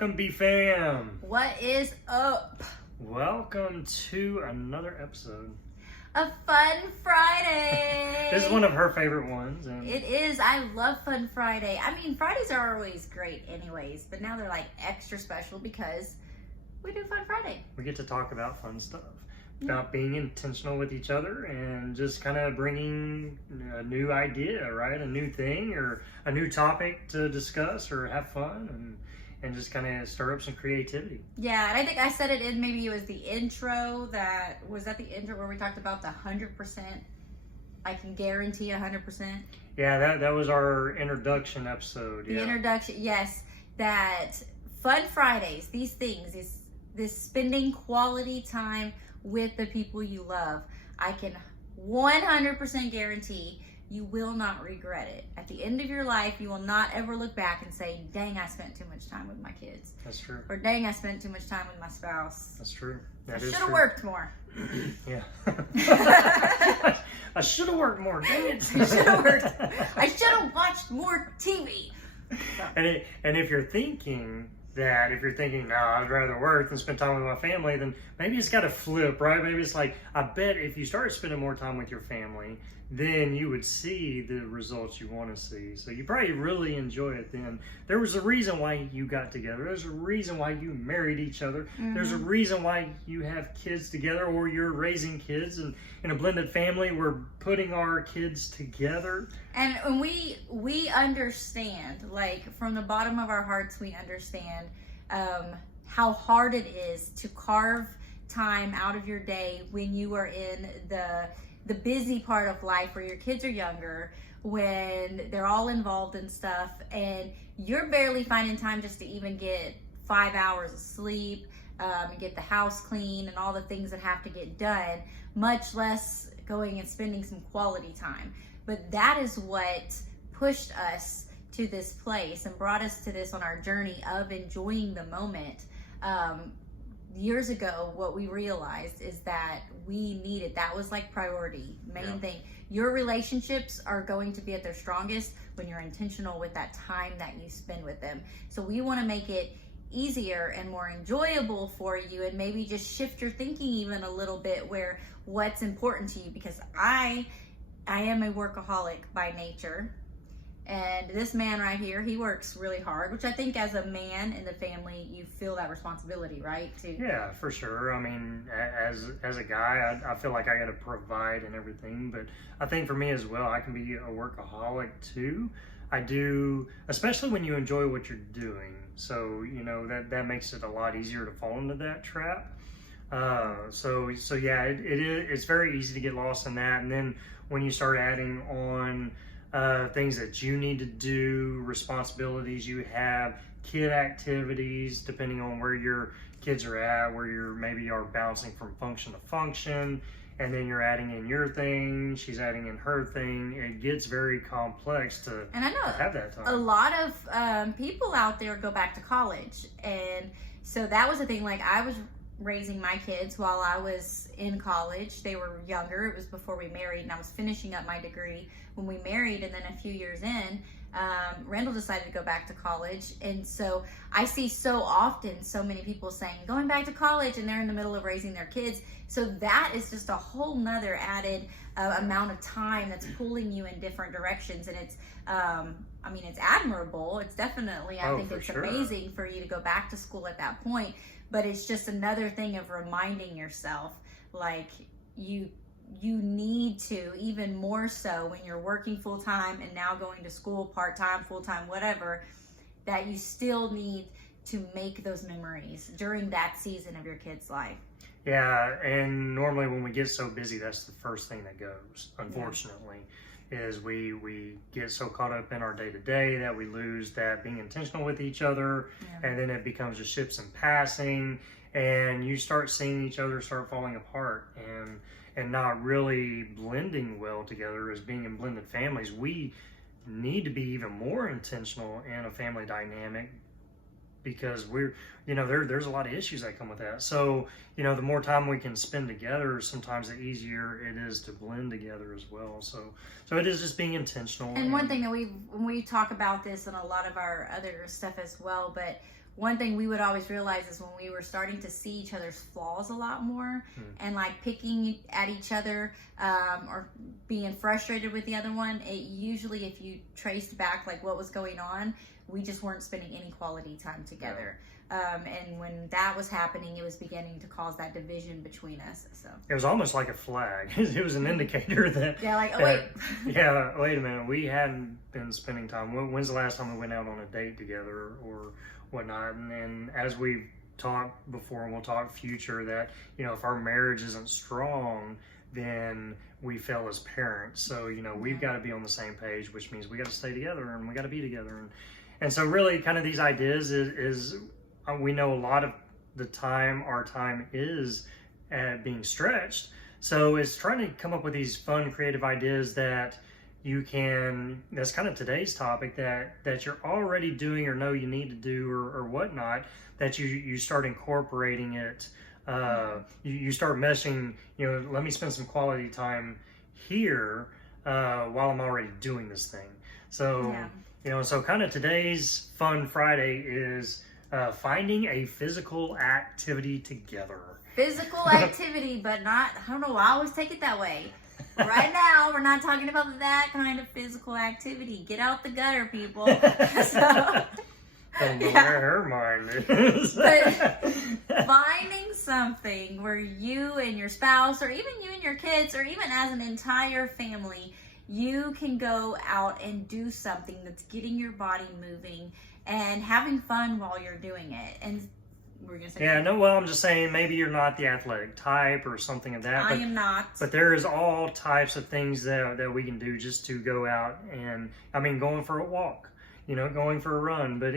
Welcome, B-Fam. What is up? Welcome to another episode. A Fun Friday. This is one of her favorite ones. And It is. I love Fun Friday. I mean, Fridays are always great anyways, but now they're like extra special because we do Fun Friday. we get to talk about fun stuff. About being intentional with each other and just kind of bringing a new idea, right? A new thing or a new topic to discuss or have fun and just kind of stir up some creativity. Yeah, and I think I said it in, maybe it was the intro was that the intro where we talked about the 100%. I can guarantee 100%. Yeah, that was our introduction episode. The introduction, yes. That Fun Fridays, these things, this spending quality time with the people you love, I can 100% guarantee you will not regret it. At the end of your life, you will not ever look back and say, dang, I spent too much time with my kids. That's true. Or dang, I spent too much time with my spouse. That's true. I should have worked more. Yeah. I should have worked more, dang it. I should have worked. I should have watched more TV. And if you're thinking, no, I'd rather work than spend time with my family, then maybe it's got to flip, right? Maybe it's like, I bet if you started spending more time with your family, then you would see the results you want to see. So you probably really enjoy it then. There was a reason why you got together. There's a reason why you married each other. Mm-hmm. There's a reason why you have kids together or you're raising kids. And in a blended family, we're putting our kids together. And we understand, like from the bottom of our hearts, we understand how hard it is to carve time out of your day when you are in the busy part of life where your kids are younger, when they're all involved in stuff and you're barely finding time just to even get 5 hours of sleep, and get the house clean and all the things that have to get done, much less going and spending some quality time. But that is what pushed us to this place and brought us to this on our journey of enjoying the moment. Years ago, what we realized is that that was like priority, main thing. Your relationships are going to be at their strongest when you're intentional with that time that you spend with them. So we want to make it easier and more enjoyable for you, and maybe just shift your thinking even a little bit where what's important to you, because I am a workaholic by nature. And this man right here, he works really hard, which I think as a man in the family, you feel that responsibility, right? Yeah, for sure. I mean, as a guy, I feel like I got to provide and everything. But I think for me as well, I can be a workaholic too. I do, especially when you enjoy what you're doing. So, that makes it a lot easier to fall into that trap. So yeah, it's very easy to get lost in that. And then when you start adding on things that you need to do, responsibilities you have, kid activities, depending on where your kids are at, where you're maybe are bouncing from function to function, and then you're adding in your thing, she's adding in her thing. It gets very complex to have that time. A lot of people out there go back to college, and so that was the thing. Like, I was raising my kids while I was in college. They were younger. It was before we married, and I was finishing up my degree when we married. And then a few years in, Randall decided to go back to college. And so I see so often so many people saying going back to college, and they're in the middle of raising their kids. So that is just a whole nother added amount of time that's pulling you in different directions. And it's it's admirable. It's definitely, I think it's amazing for you to go back to school at that point. But it's just another thing of reminding yourself, like, you need to, even more so when you're working full-time and now going to school part-time, full-time, whatever, that you still need to make those memories during that season of your kid's life. Yeah, and normally when we get so busy, that's the first thing that goes, unfortunately. Is we get so caught up in our day-to-day that we lose that being intentional with each other, and then it becomes just ships in passing, and you start seeing each other start falling apart and not really blending well together as being in blended families. We need to be even more intentional in a family dynamic, because there's a lot of issues that come with that. So, the more time we can spend together, sometimes the easier it is to blend together as well. So it is just being intentional. And one thing that we talk about this in a lot of our other stuff as well, but one thing we would always realize is when we were starting to see each other's flaws a lot more and like picking at each other or being frustrated with the other one, it usually, if you traced back like what was going on, we just weren't spending any quality time together. And when that was happening, it was beginning to cause that division between us. So it was almost like a flag. It was an indicator that wait. Yeah, wait a minute, we hadn't been spending time. When's the last time we went out on a date together or whatnot? And then as we've talked before, and we'll talk future, that if our marriage isn't strong, then we fail as parents. So we've got to be on the same page, which means we got to stay together and we got to be together. And so really kind of these ideas is we know a lot of the time our time is being stretched. So it's trying to come up with these fun, creative ideas that you can, that's kind of today's topic, that you're already doing or know you need to do or whatnot, that you start incorporating it. You start meshing, let me spend some quality time here while I'm already doing this thing. So, so kind of today's Fun Friday is finding a physical activity together. Physical activity, but not, I don't know, I always take it that way. Right now, we're not talking about that kind of physical activity. Get out the gutter, people. So, don't know where her mind is. But finding something where you and your spouse, or even you and your kids, or even as an entire family, you can go out and do something that's getting your body moving and having fun while you're doing it. And we're gonna say, I'm just saying maybe you're not the athletic type or something of that. I am not. But there is all types of things that we can do just to go out and, going for a walk, going for a run, but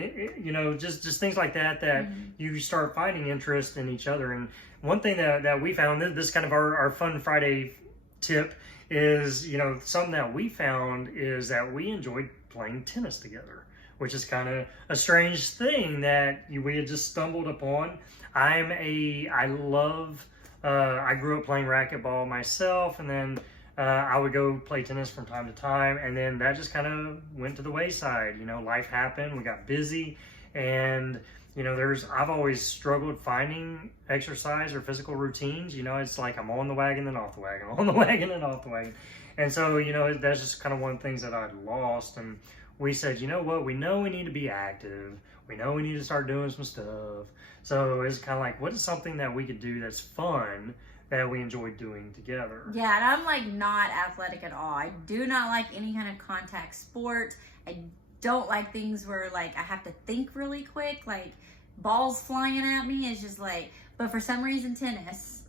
just things like that you start finding interest in each other. And one thing that we found, this kind of our Fun Friday tip is, something that we found is that we enjoyed playing tennis together, which is kind of a strange thing that we had just stumbled upon. I grew up playing racquetball myself, and then I would go play tennis from time to time, and then that just kind of went to the wayside. Life happened, we got busy, and I've always struggled finding exercise or physical routines. It's like I'm on the wagon, then off the wagon, on the wagon, and off the wagon. And so, that's just kind of one of the things that I'd lost. And we said, what? We know we need to be active. We know we need to start doing some stuff. So it's kind of like, what is something that we could do that's fun that we enjoy doing together? Yeah, and I'm like not athletic at all. I do not like any kind of contact sport. I don't like things where like I have to think really quick, like balls flying at me. It's just like, but for some reason tennis,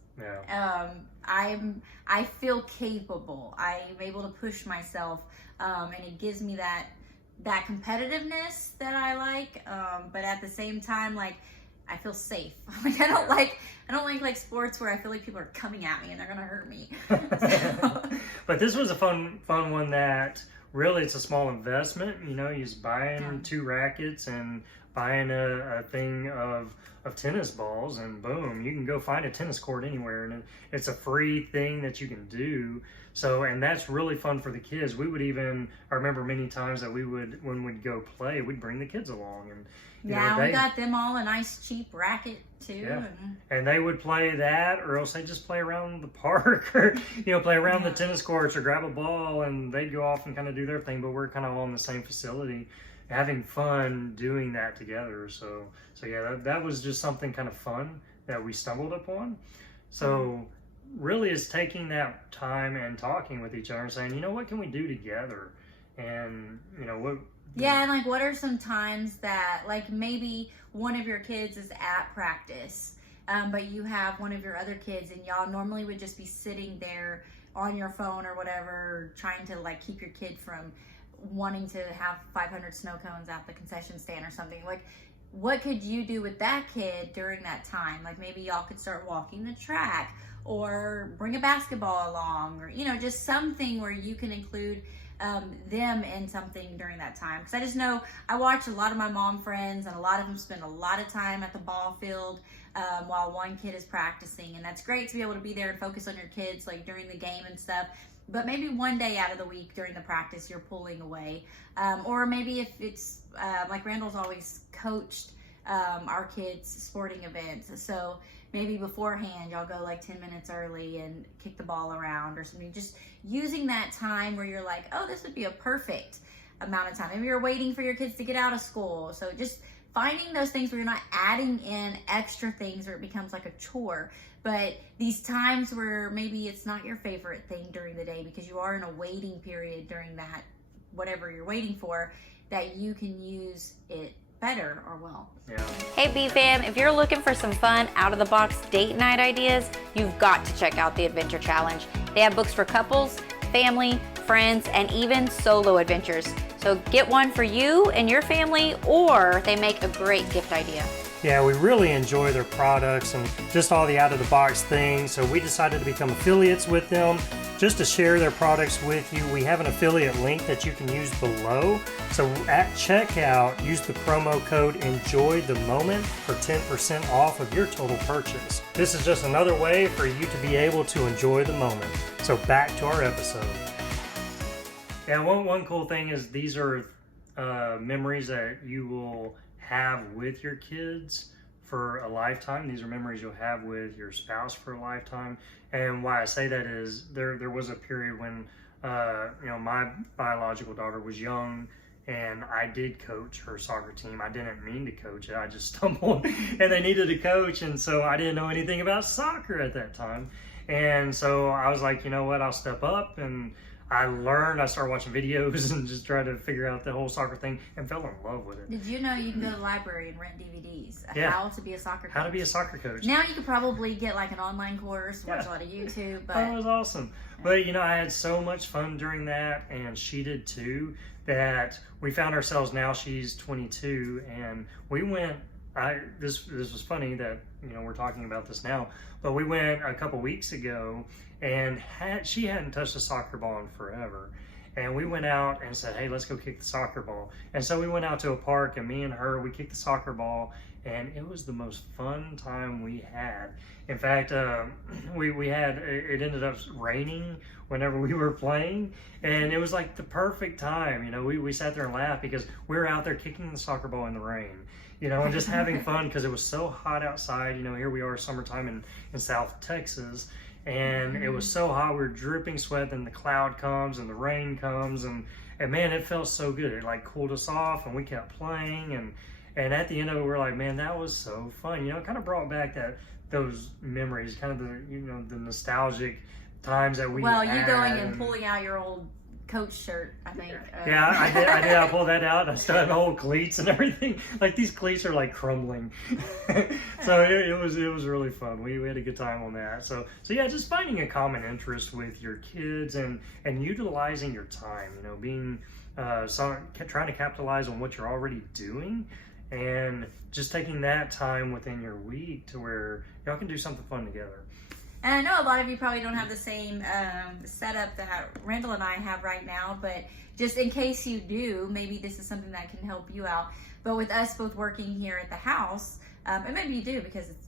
I feel capable. I'm able to push myself, and it gives me that competitiveness that I like. But at the same time, like I feel safe. Like I don't like sports where I feel like people are coming at me and they're gonna hurt me. But this was a fun one that really it's a small investment. You just buying 2 rackets and buying a thing of tennis balls, and boom, you can go find a tennis court anywhere, and it's a free thing that you can do. So, and that's really fun for the kids. I remember many times that when we'd go play, we'd bring the kids along, and we got them all a nice cheap racket too. Yeah. And they would play that, or else they'd just play around the park, or play around the tennis courts, or grab a ball, and they'd go off and kind of do their thing. But we're kind of all in the same facility, having fun doing that together. So yeah, that was just something kind of fun that we stumbled upon. So really is taking that time and talking with each other and saying, what can we do together? And what. Yeah, and like what are some times that like maybe one of your kids is at practice, but you have one of your other kids and y'all normally would just be sitting there on your phone or whatever, trying to like keep your kid from wanting to have 500 snow cones at the concession stand or something. Like what could you do with that kid during that time? Like maybe y'all could start walking the track or bring a basketball along, or just something where you can include them in something during that time. Because I just know I watch a lot of my mom friends, and a lot of them spend a lot of time at the ball field while one kid is practicing, and that's great to be able to be there and focus on your kids like during the game and stuff. But maybe one day out of the week during the practice you're pulling away, or maybe if it's like Randall's always coached our kids' sporting events. So maybe beforehand, y'all go like 10 minutes early and kick the ball around or something. Just using that time where you're like, oh, this would be a perfect amount of time. Maybe you're waiting for your kids to get out of school. So just finding those things where you're not adding in extra things where it becomes like a chore. But these times where maybe it's not your favorite thing during the day because you are in a waiting period during that, whatever you're waiting for, that you can use it better or well. Yeah. Hey B-Fam, if you're looking for some fun, out-of-the-box date night ideas, you've got to check out the Adventure Challenge. They have books for couples, family, friends, and even solo adventures. So get one for you and your family, or they make a great gift idea. Yeah, we really enjoy their products and just all the out-of-the-box things, so we decided to become affiliates with them just to share their products with you. We have an affiliate link that you can use below. So at checkout, use the promo code ENJOYTHEMOMENT for 10% off of your total purchase. This is just another way for you to be able to enjoy the moment. So back to our episode. Yeah, one cool thing is these are memories that you will have with your kids for a lifetime. These are memories you'll have with your spouse for a lifetime. And why I say that is there was a period when my biological daughter was young and I did coach her soccer team. I didn't mean to coach it. I just stumbled and they needed a coach, and so I didn't know anything about soccer at that time. And so I was like, you know what, I'll step up, and I started watching videos and just tried to figure out the whole soccer thing and fell in love with it. Did you know you can go to the library and rent DVDs? Yeah. How to be a soccer coach. How to be a soccer coach. Now you could probably get like an online course, watch a lot of YouTube. But that was awesome. But I had so much fun during that, and she did too, that we found ourselves now, she's 22, and we went, this was funny that, we're talking about this now, but we went a couple weeks ago, and she hadn't touched a soccer ball in forever. And we went out and said, hey, let's go kick the soccer ball. And so we went out to a park, and me and her, we kicked the soccer ball, and it was the most fun time we had. In fact, it ended up raining whenever we were playing, and it was like the perfect time. We sat there and laughed because we were out there kicking the soccer ball in the rain, and just having fun because it was so hot outside. Here we are, summertime in South Texas, and it was so hot, we were dripping sweat, then the cloud comes and the rain comes, and man, it felt so good. It like cooled us off, and we kept playing, and at the end of it, we're like, man, that was so fun. It kind of brought back those memories, kind of the nostalgic times that we had. You going and pulling out your old coach shirt, I think. Yeah, I did. I pulled that out. I still had the whole cleats and everything. Like, these cleats are like crumbling. So it was really fun. We had a good time on that. So yeah, just finding a common interest with your kids and utilizing your time. Being trying to capitalize on what you're already doing, and just taking that time within your week to where y'all can do something fun together. And I know a lot of you probably don't have the same setup that Randall and I have right now, but just in case you do, maybe this is something that can help you out. But with us both working here at the house, and maybe you do because it's,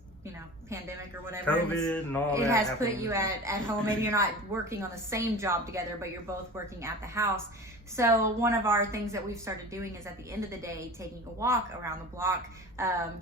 pandemic or whatever. COVID and all that. It has put you at home. Maybe you're not working on the same job together, but you're both working at the house. So one of our things that we've started doing is at the end of the day, taking a walk around the block,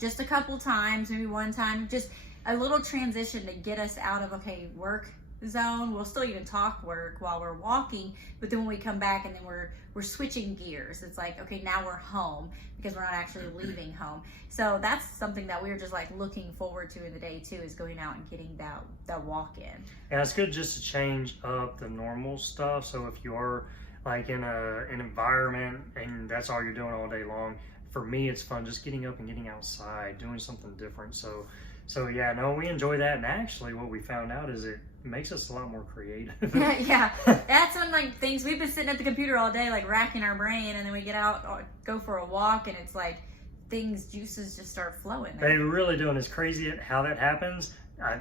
just a couple times, maybe one time, just a little transition to get us out of, work zone. We'll still even talk work while we're walking, but then when we come back and then we're switching gears, it's like, okay, now we're home because we're not actually leaving home. So that's something that we're just like looking forward to in the day too, is going out and getting that walk in. And it's good just to change up the normal stuff. So if you're like in an environment and that's all you're doing all day long, for me it's fun just getting up and getting outside, doing something different. So yeah, no, we enjoy that, and actually what we found out is it makes us a lot more creative. Yeah, that's when things, we've been sitting at the computer all day racking our brain, and then we get out, go for a walk, and it's like juices just start flowing. They really do, and it's crazy how that happens.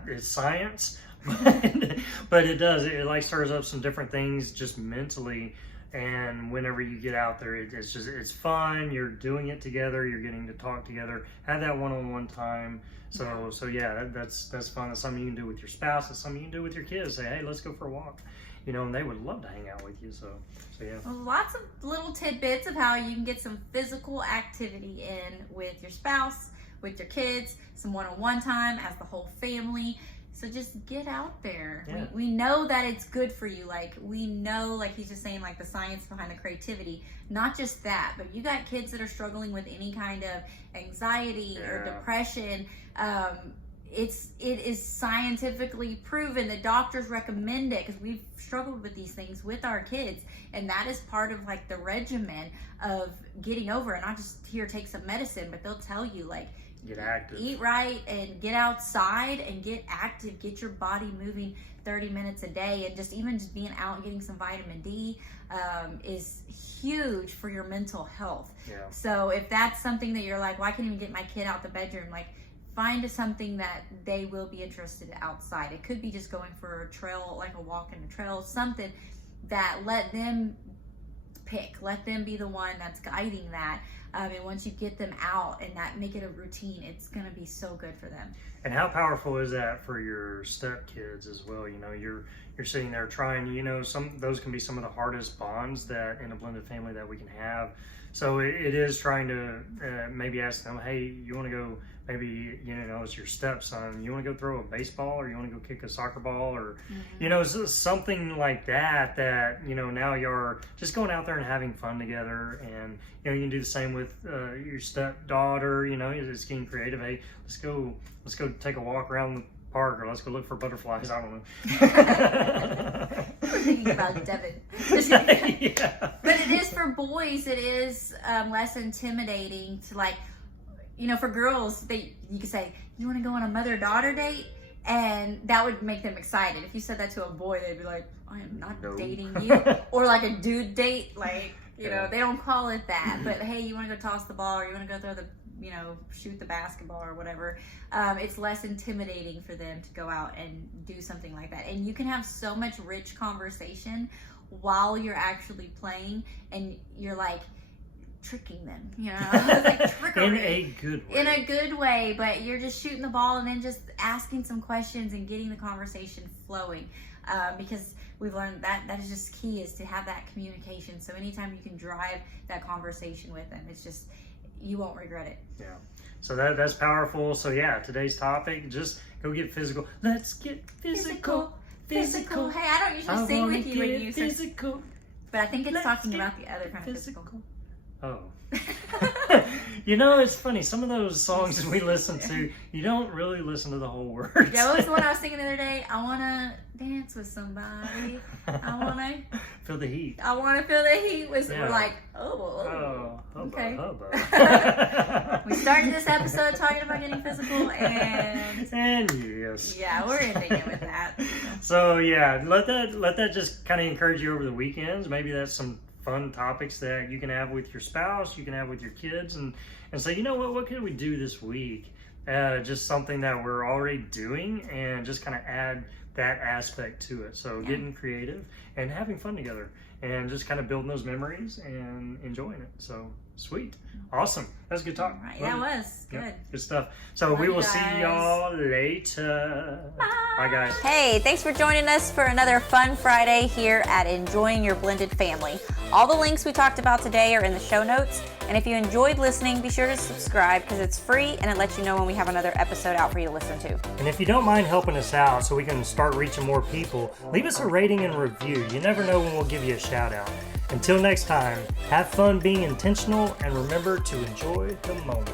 It's science, but it does. It stirs up some different things just mentally. And whenever you get out there, it's fun. You're doing it together. You're getting to talk together, have that one-on-one time. So yeah, that's fun. That's something you can do with your spouse. It's something you can do with your kids. Say, hey, let's go for a walk. And they would love to hang out with you. So yeah. Well, lots of little tidbits of how you can get some physical activity in with your spouse, with your kids, some one-on-one time as the whole family. So just get out there. Yeah. We know that it's good for you. Like, we know, like he's just saying, like the science behind the creativity. Not just that, but you got kids that are struggling with any kind of anxiety or depression. It is scientifically proven. The doctors recommend it because we've struggled with these things with our kids, and that is part of like the regimen of getting over it. Not just here, take some medicine, but they'll tell you like, get active, eat right, and get outside and get active. Get your body moving 30 minutes a day, and just being out and getting some vitamin D is huge for your mental health. Yeah. So if that's something that you're like, well, I can't even get my kid out the bedroom, like find something that they will be interested in outside. It could be just going for a trail, like a walk in the trail, something that let them pick, let them be the one that's guiding that. And once you get them out and that make it a routine, it's going to be so good for them. And how powerful is that for your stepkids as well? You know, you're sitting there trying, you know, those can be some of the hardest bonds that in a blended family that we can have. So it is trying to maybe ask them, hey, you want to go, maybe, you know, it's your stepson, you want to go throw a baseball, or you want to go kick a soccer ball, or, you know, something like that, you know, now you're just going out there and having fun together. And, you know, you can do the same with your stepdaughter, you know, it's getting creative. Hey, let's go take a walk around the park, or let's go look for butterflies. I don't know. Thinking about Devin. Just kidding. Yeah. But it is for boys, it is less intimidating to, like, you know, for girls, you could say, you want to go on a mother-daughter date? And that would make them excited. If you said that to a boy, they'd be like, I am not dating you. Or like a dude date, like, you know, they don't call it that. But hey, you want to go toss the ball, or you want to go throw the, you know, shoot the basketball or whatever. It's less intimidating for them to go out and do something like that. And you can have so much rich conversation while you're actually playing, and you're like tricking them, you know, like trickery. In a good way. In a good way, but you're just shooting the ball and then just asking some questions and getting the conversation flowing. Because we've learned that is just key, is to have that communication. So anytime you can drive that conversation with them, it's just, you won't regret it. Yeah. So that's powerful. So yeah, today's topic, just go get physical. Let's get physical. Physical. Hey, I don't usually sing with you when you physical. But I think it's talking about the other kind of physical. Oh. You know, it's funny. Some of those songs we listen to, you don't really listen to the whole words. Yeah, what was the one I was singing the other day? I want to dance with somebody. I want to feel the heat. I want to feel the heat. We're like, okay. We started this episode talking about getting physical, and yes. Yeah, we're ending it with that. So yeah, let that just kind of encourage you over the weekends. Maybe that's some fun topics that you can have with your spouse, you can have with your kids, and say, you know what can we do this week? Just something that we're already doing, and just kind of add that aspect to it. So getting creative and having fun together, and just kind of building those memories and enjoying it. So sweet. Awesome. That was a good talk. Right, that was good. Yep, good stuff. So Love we will you see guys. y'all later. Bye guys. Hey, thanks for joining us for another fun Friday here at Enjoying Your Blended Family. All the links we talked about today are in the show notes. And if you enjoyed listening, be sure to subscribe because it's free and it lets you know when we have another episode out for you to listen to. And if you don't mind helping us out so we can start reaching more people, leave us a rating and review. You never know when we'll give you a shout out. Until next time, have fun being intentional and remember to enjoy the moment.